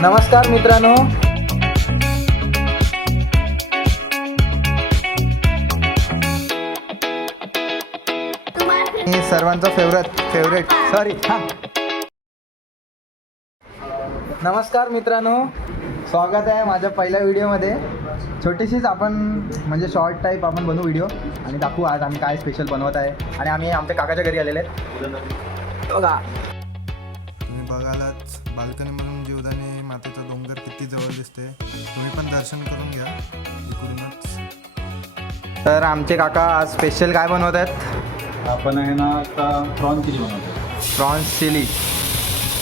नमस्कार मित्रांनो, मी सर्वांचा फेवरेट सॉरी नमस्कार मित्रांनो, स्वागत आहे माझ्या पहिल्या व्हिडिओमध्ये. छोटीशीच आपण म्हणजे शॉर्ट टाईप आपण बनवू व्हिडिओ आणि दाखवू आज आम्ही काय स्पेशल बनवत आहे. आणि आम्ही आमच्या काकाच्या घरी आलेले आहेत. बघा, तुम्ही बघालाच बाल्कनीमधून जीवदानी मातेचा डोंगर किती जवळ दिसते. तुम्ही पण दर्शन करून घ्या इकडूनच. तर आमचे काका आज स्पेशल काय बनवत आहेत? आपण आहे ना आता प्रॉन चिली बनवतो. Prawns chilli.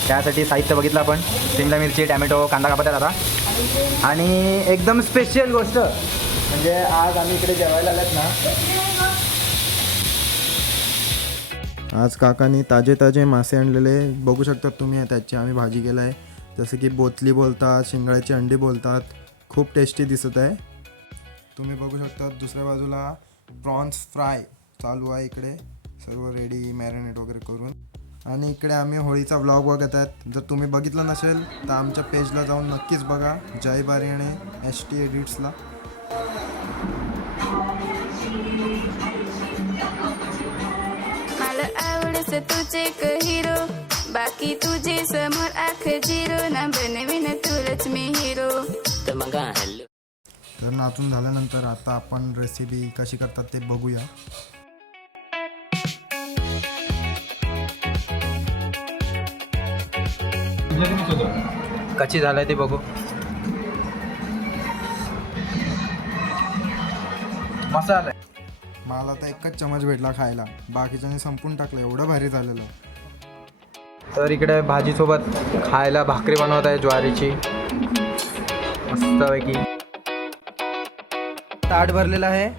त्यासाठी साहित्य बघितलं आपण: शिमला मिरची, टॅमॅटो, कांदा कापत आहेत आता. आणि एकदम स्पेशल गोष्ट म्हणजे आज आम्ही इकडे जेवायला आलेत ना, आज काकांनी ताजे मासे आणलेले बघू शकतात तुम्ही. त्याची आम्ही भाजी केला आहे, जसं की बोतली बोलतात, शिंगळ्याची अंडी बोलतात. खूप टेस्टी दिसत आहे. तुम्ही बघू शकता दुसऱ्या बाजूला प्रॉन्स फ्राय चालू आहे. इकडे सर्व रेडी मॅरिनेट वगैरे करून. आणि इकडे आम्ही होळीचा व्लॉग बघत आहेत. जर तुम्ही बघितला नसेल तर आमच्या पेजला जाऊन नक्कीच बघा, जय बारियाणे ST एडिट्सला. मला आवडस तुझे हिरो, बाकी तुझे समोर आख जिरो, ना बनवीन तुलाच मी हिरो. तर नाचून झाल्यानंतर आता आपण रेसिपी कशी करतात ते बघूया. कशी झालंय ते बघू. मस्त झालंय. मला तर एकच चमच भेटला खायला, बाकीच्याने संपून टाकलं. एवढं भारी झालेलं. तर इकडे भाजीसोबत खायला भाकरी बनवत आहे ज्वारीची मस्तपैकी. ताट भरलेलं आहे,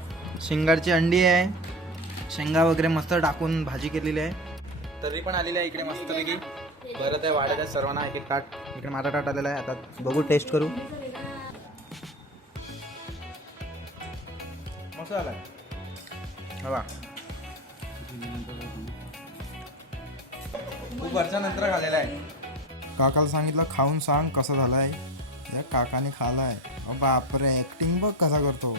शिंगाडची अंडी आहे, शेंगा वगैरे मस्त टाकून भाजी केलेली आहे. तरी पण आलेली आहे इकडे मस्तपैकी. भरत आहे, वाढत आहे सर्वांना एक एक ताट. इकडे माझा ताट आलेला आहे. आता बघू, टेस्ट करू. मस्त झाला आहे. हवा खूप वर्षानंतर खाल्लेला आहे. काकाला सांगितलं खाऊन सांग कसा झालाय. या काकाने खालाय. बापरे, ॲक्टिंग बघ कसा करतो.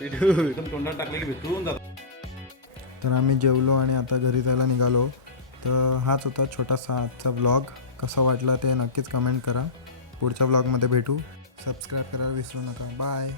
एकदम तोंडात टाकलं की भेटून जातो. तर आम्ही जेवलो आणि आता घरी जायला निघालो. तर हाच होता छोटासा आजचा ब्लॉग. कसा वाटला ते नक्कीच कमेंट करा. पुढच्या ब्लॉगमध्ये भेटू. सबस्क्राईब करायला विसरू नका. बाय.